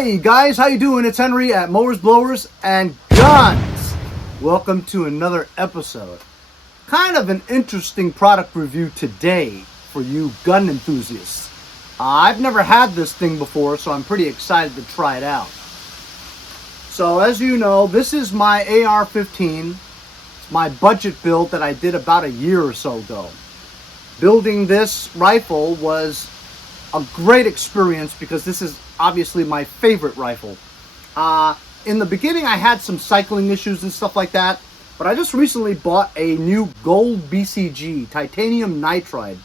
Hey guys, how you doing? It's Henry at Mowers, Blowers, and Guns. Welcome to another episode. Kind of an interesting product review today for you gun enthusiasts. I've never had this thing before, so I'm pretty excited to try it out. So as you know, this is my AR-15. It's my budget build that I did about a year or so ago. Building this rifle was a great experience because this is obviously my favorite rifle. In the beginning I had some cycling issues and stuff like that, but I just recently bought a new gold BCG, titanium nitride.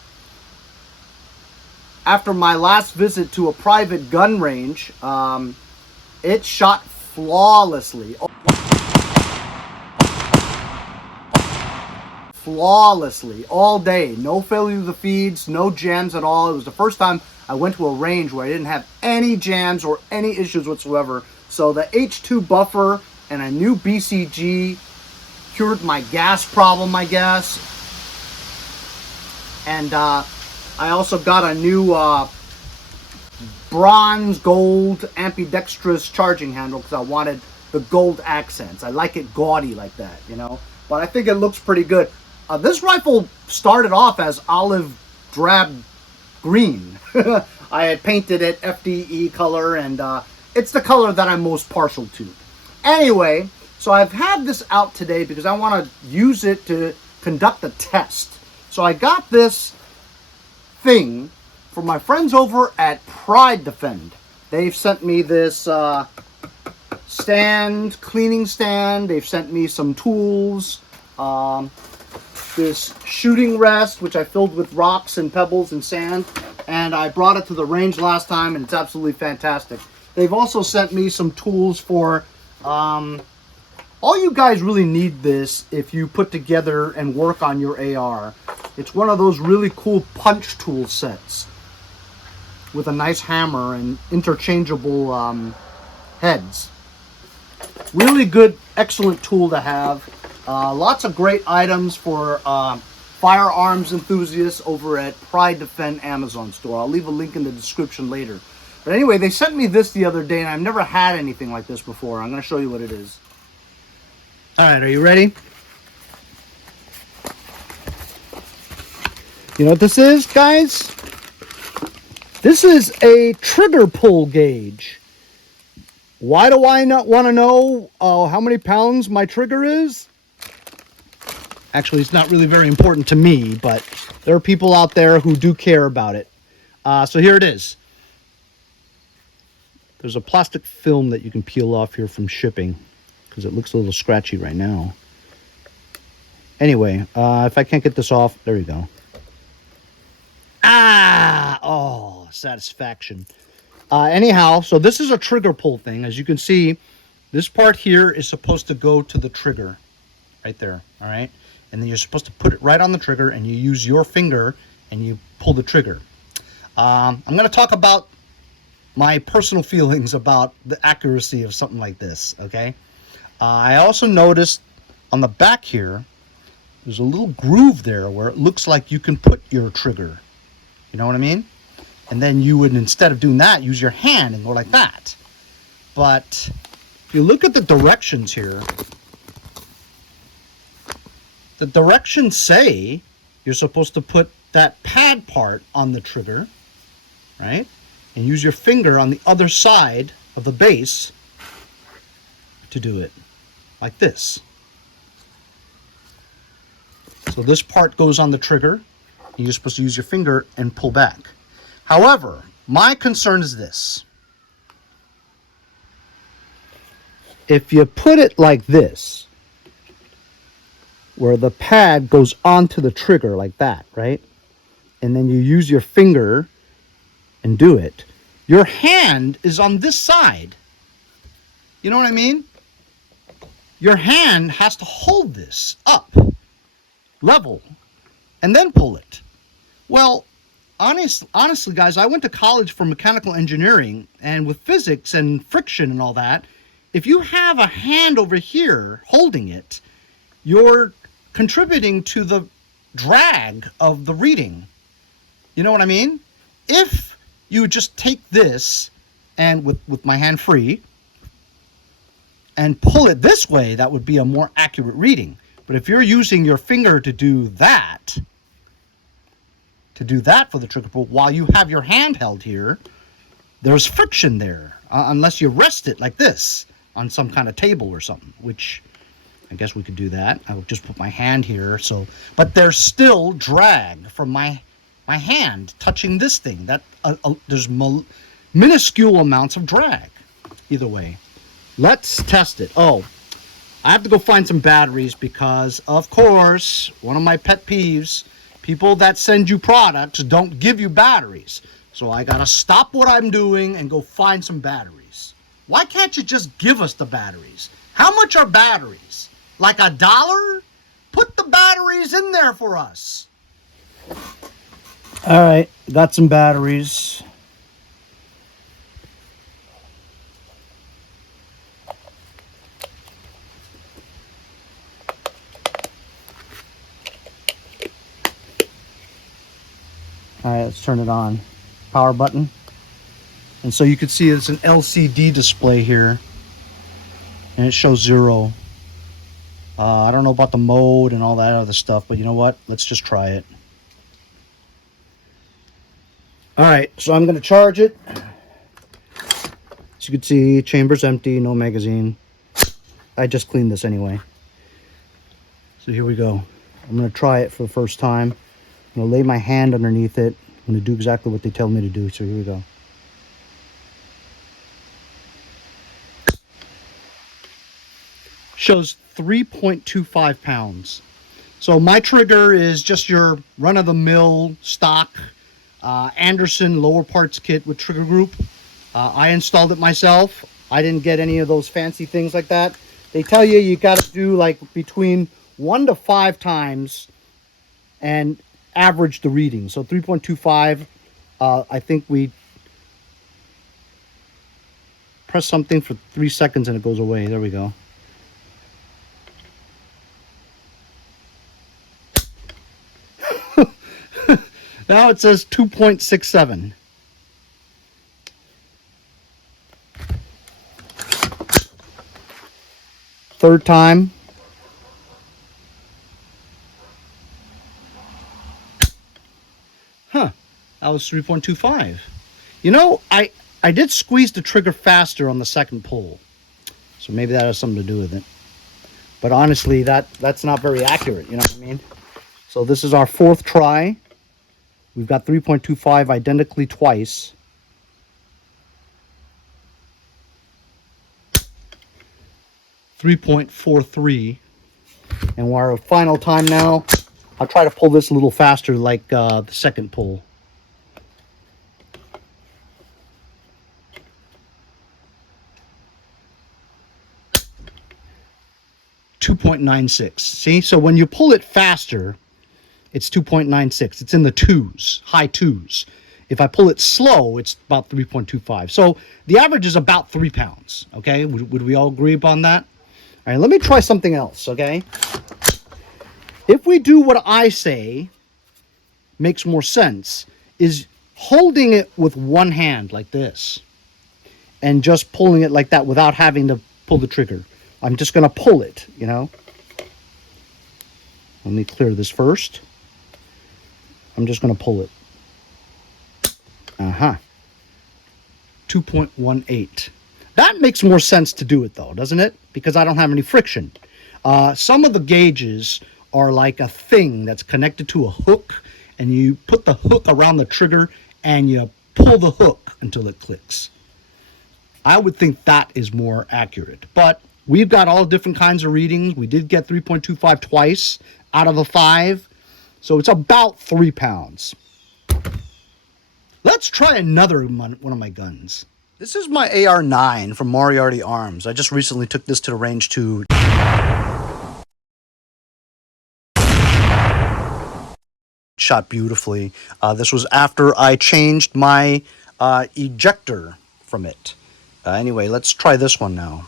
After my last visit to a private gun range, it shot flawlessly. Flawlessly all day. No failure to the feeds, no jams at all. It was the first time I went to a range where I didn't have any jams or any issues whatsoever. So the H2 buffer and a new BCG cured my gas problem, I guess. And I also got a new bronze gold ambidextrous charging handle because I wanted the gold accents. I like it gaudy like that, you know. But I think it looks pretty good. This rifle started off as olive drab green. I had painted it FDE color, and it's the color that I'm most partial to. Anyway, so I've had this out today because I want to use it to conduct a test. So I got this thing from my friends over at Pridefend. They've sent me this stand, cleaning stand. They've sent me some tools. This shooting rest, which I filled with rocks and pebbles and sand, and I brought it to the range last time, and it's absolutely fantastic. They've also sent me some tools for all you guys really need this if you put together and work on your AR. It's one of those really cool punch tool sets with a nice hammer and interchangeable heads. Really good, excellent tool to have. Lots of great items for firearms enthusiasts over at Pridefend Amazon store. I'll leave a link in the description later. But anyway, they sent me this the other day, and I've never had anything like this before. I'm going to show you what it is. All right, are you ready? You know what this is, guys? This is a trigger pull gauge. Why do I not want to know how many pounds my trigger is? Actually, it's not really very important to me, but there are people out there who do care about it. So here it is. There's a plastic film that you can peel off here from shipping because it looks a little scratchy right now. Anyway, if I can't get this off, there you go. Oh, satisfaction. Anyhow, so this is a trigger pull thing. As you can see, this part here is supposed to go to the trigger right there, all right? And then you're supposed to put it right on the trigger, and you use your finger and you pull the trigger. I'm going to talk about my personal feelings about the accuracy of something like this, okay? I also noticed on the back here, there's a little groove there where it looks like you can put your trigger. You know what I mean? And then you would, instead of doing that, use your hand and go like that. But if you look at the directions here, the directions say you're supposed to put that pad part on the trigger, right? And use your finger on the other side of the base to do it, like this. So this part goes on the trigger, and you're supposed to use your finger and pull back. However, my concern is this. If you put it like this, where the pad goes onto the trigger like that, right? And then you use your finger and do it. Your hand is on this side. You know what I mean? Your hand has to hold this up, level, and then pull it. Well, honestly, guys, I went to college for mechanical engineering, and with physics and friction and all that, if you have a hand over here holding it, you're contributing to the drag of the reading. You know what I mean? If you just take this and with my hand free and pull it this way, that would be a more accurate reading. But if you're using your finger to do that for the trigger pull while you have your hand held here, there's friction there, unless you rest it like this on some kind of table or something, which I guess we could do that. I would just put my hand here, but there's still drag from my hand touching this thing. That there's minuscule amounts of drag either way. Let's test it. Oh, I have to go find some batteries because, of course, one of my pet peeves, people that send you products don't give you batteries. So I gotta stop what I'm doing and go find some batteries. Why can't you just give us the batteries? How much are batteries? Like $1? Put the batteries in there for us. All right, got some batteries. All right, let's turn it on. Power button. And so you can see it's an LCD display here. And it shows 0. I don't know about the mode and all that other stuff, but you know what? Let's just try it. All right, so I'm going to charge it. As you can see, chamber's empty, no magazine. I just cleaned this anyway. So here we go. I'm going to try it for the first time. I'm going to lay my hand underneath it. I'm going to do exactly what they tell me to do. So here we go. Shows 3.25 pounds. So my trigger is just your run-of-the-mill stock Anderson lower parts kit with trigger group. I installed it myself. I didn't get any of those fancy things like that. They tell you got to do like between 1 to 5 times and average the reading. So 3.25, I think we press something for 3 seconds and it goes away. There we go. Now it says 2.67. Third time. Huh, that was 3.25. You know, I did squeeze the trigger faster on the second pull. So maybe that has something to do with it. But honestly, that's not very accurate, you know what I mean? So this is our 4th try. We've got 3.25 identically twice. .43, and we're our final time now. I'll try to pull this a little faster, like the second pull. .96. See, so when you pull it faster, it's 2.96. It's in the 2s, high 2s. If I pull it slow, it's about 3.25. So the average is about 3 pounds. Okay, would we all agree upon that? All right, let me try something else, okay? If we do what I say makes more sense, is holding it with one hand like this and just pulling it like that without having to pull the trigger. I'm just going to pull it, you know? Let me clear this first. I'm just going to pull it. 2.18. That makes more sense to do it though, doesn't it? Because I don't have any friction. Some of the gauges are like a thing that's connected to a hook, and you put the hook around the trigger and you pull the hook until it clicks. I would think that is more accurate. But we've got all different kinds of readings. We did get 3.25 twice out of the 5. So it's about 3 pounds. Let's try another one of my guns. This is my AR-9 from Moriarty Arms. I just recently took this to the range to shot beautifully. This was after I changed my ejector from it. Anyway, let's try this one now.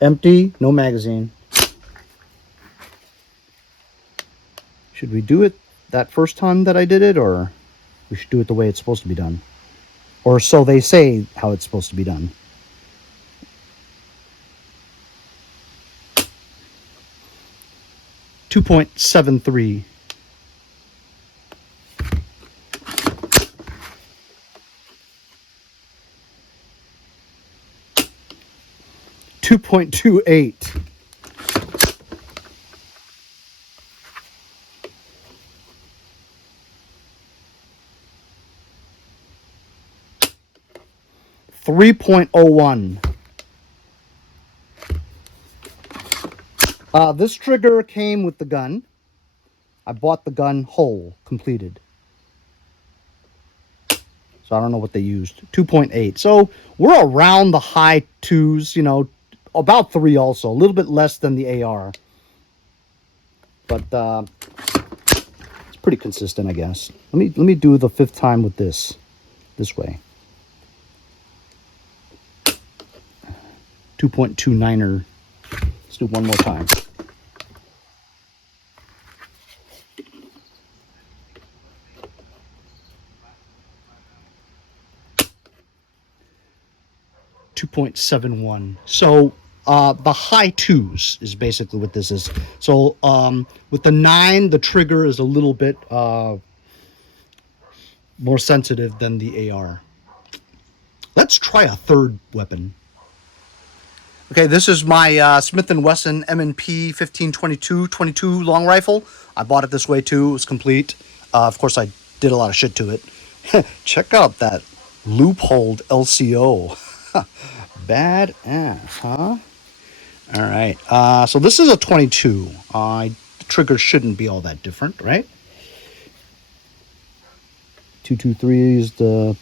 Empty, no magazine. Should we do it that first time that I did it, or? We should do it the way it's supposed to be done. Or so they say how it's supposed to be done. .73. .28. .01. This trigger came with the gun. I bought the gun whole, completed. So I don't know what they used. 2.8. So we're around the high twos, you know, about 3 also. A little bit less than the AR. But it's pretty consistent, I guess. Let me do the 5th time with this way. 2.29er. Let's do one more time. .71. So the high twos is basically what this is. So with the 9, the trigger is a little bit more sensitive than the AR. Let's try a 3rd weapon. Okay, this is my Smith & Wesson M&P 1522 long rifle. I bought it this way too. It was complete. Of course, I did a lot of shit to it. Check out that loopholed LCO. Badass, huh? All right. So this is a 22. The trigger shouldn't be all that different, right? 223 is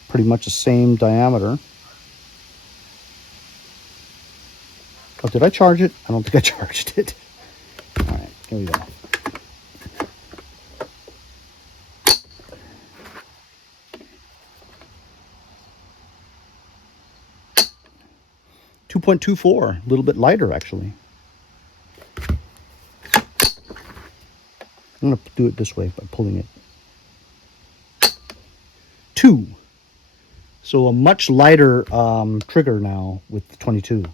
pretty much the same diameter. Oh, did I charge it? I don't think I charged it. All right, here we go. .24, a little bit lighter actually. I'm gonna do it this way by pulling it. 2. So a much lighter trigger now with the 22.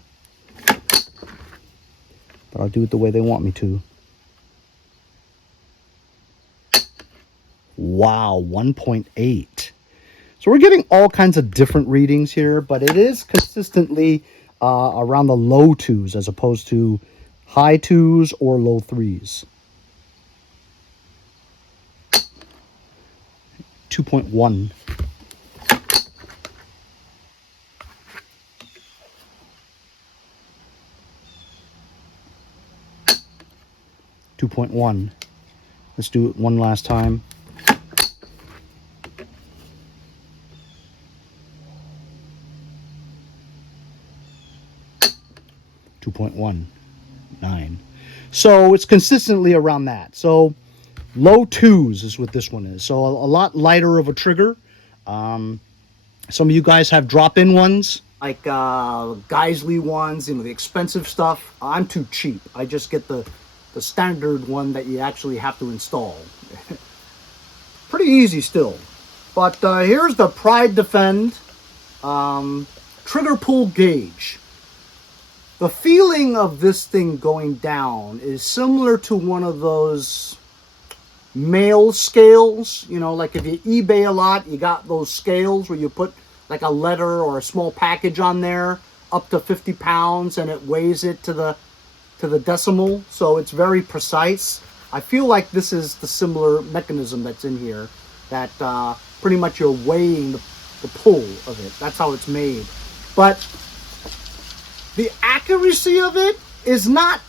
But I'll do it the way they want me to. Wow, 1.8. So we're getting all kinds of different readings here, but it is consistently around the low 2s as opposed to high 2s or low 3s. 2.1. 2.1. Let's do it one last time. .19. So it's consistently around that. So low 2s is what this one is. So a lot lighter of a trigger. Some of you guys have drop-in ones, like Geisley ones, you know, the expensive stuff. I'm too cheap. I just get the standard one that you actually have to install. Pretty easy still. But here's the Pridefend trigger pull gauge. The feeling of this thing going down is similar to one of those mail scales. You know, like if you eBay a lot, you got those scales where you put like a letter or a small package on there, up to 50 pounds, and it weighs it to the decimal. So it's very precise. I feel like this is the similar mechanism that's in here, that pretty much you're weighing the pull of it. That's how it's made. But the accuracy of it is not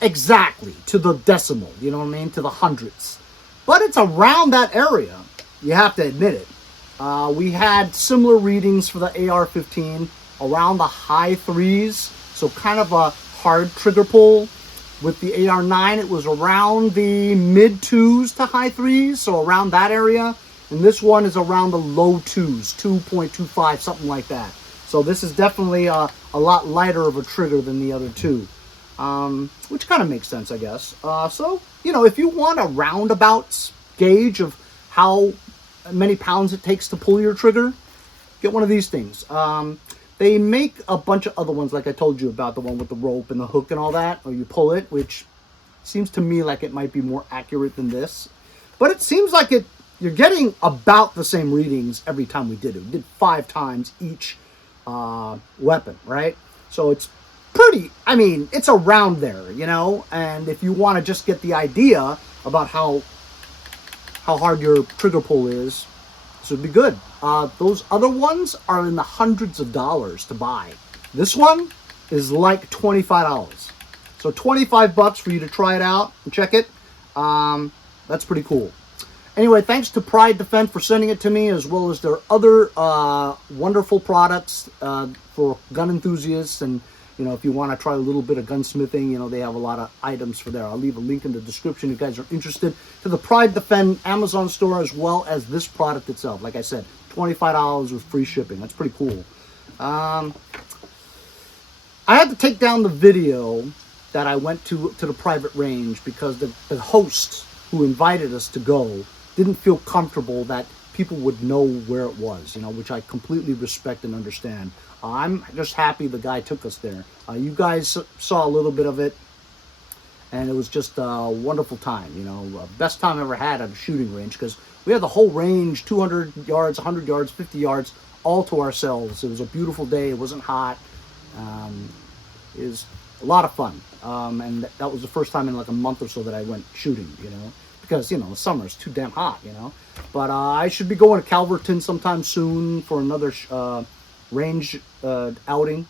exactly to the decimal, you know what I mean, to the hundredths. But it's around that area, you have to admit it. We had similar readings for the AR-15 around the high 3s, so kind of a hard trigger pull. With the AR-9, it was around the mid 2s to high 3s, so around that area. And this one is around the low 2s, 2.25, something like that. So this is definitely a lot lighter of a trigger than the other two, which kind of makes sense, I guess. So, you know, if you want a roundabout gauge of how many pounds it takes to pull your trigger, get one of these things. They make a bunch of other ones, like I told you about, the one with the rope and the hook and all that, or you pull it, which seems to me like it might be more accurate than this. But it seems like you're getting about the same readings every time we did it. We did 5 times each weapon, right? So it's pretty, I mean, it's around there, you know? And if you want to just get the idea about how hard your trigger pull is, this would be good. Those other ones are in the hundreds of dollars to buy. This one is like $25. So 25 bucks for you to try it out and check it. That's pretty cool. Anyway, thanks to Pridefend for sending it to me, as well as their other wonderful products for gun enthusiasts. And, you know, if you want to try a little bit of gunsmithing, you know, they have a lot of items for there. I'll leave a link in the description if you guys are interested, to the Pridefend Amazon store, as well as this product itself. Like I said, $25 with free shipping. That's pretty cool. I had to take down the video that I went to the private range because the host who invited us to go didn't feel comfortable that people would know where it was, you know, which I completely respect and understand. I'm just happy the guy took us there. You guys saw a little bit of it, and it was just a wonderful time, you know, best time I ever had at a shooting range, because we had the whole range, 200 yards, 100 yards, 50 yards, all to ourselves. It was a beautiful day. It wasn't hot. It was a lot of fun. And that was the first time in like a month or so that I went shooting, you know, because, you know, the summer is too damn hot, you know. But I should be going to Calverton sometime soon for another range outing.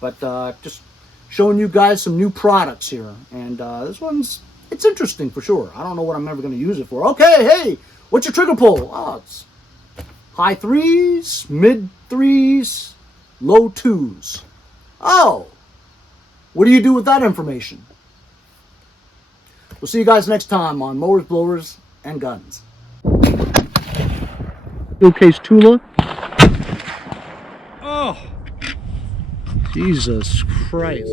But just showing you guys some new products here. And this one's, it's interesting for sure. I don't know what I'm ever going to use it for. Okay, hey, what's your trigger pull? Oh, it's high 3s, mid 3s, low 2s. Oh, what do you do with that information? We'll see you guys next time on Mowers, Blowers, and Guns. Showcase Tula. Oh, Jesus Christ.